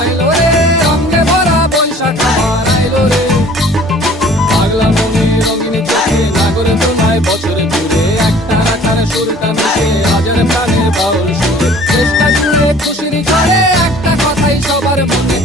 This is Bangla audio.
আইলো রে, রঙে ভরা বৈশাখ আবার আইলো রে। পাগলা মনে রঙিন চোখে নাগরে তোমায় বছরে ঘুরে, একটা রাখার সুরটা মিশে হাজার প্রাণের বাউল সুরে। চেষ্টা জুড়ে খুশির ঝড়ে একটা কথাই সবার মনে,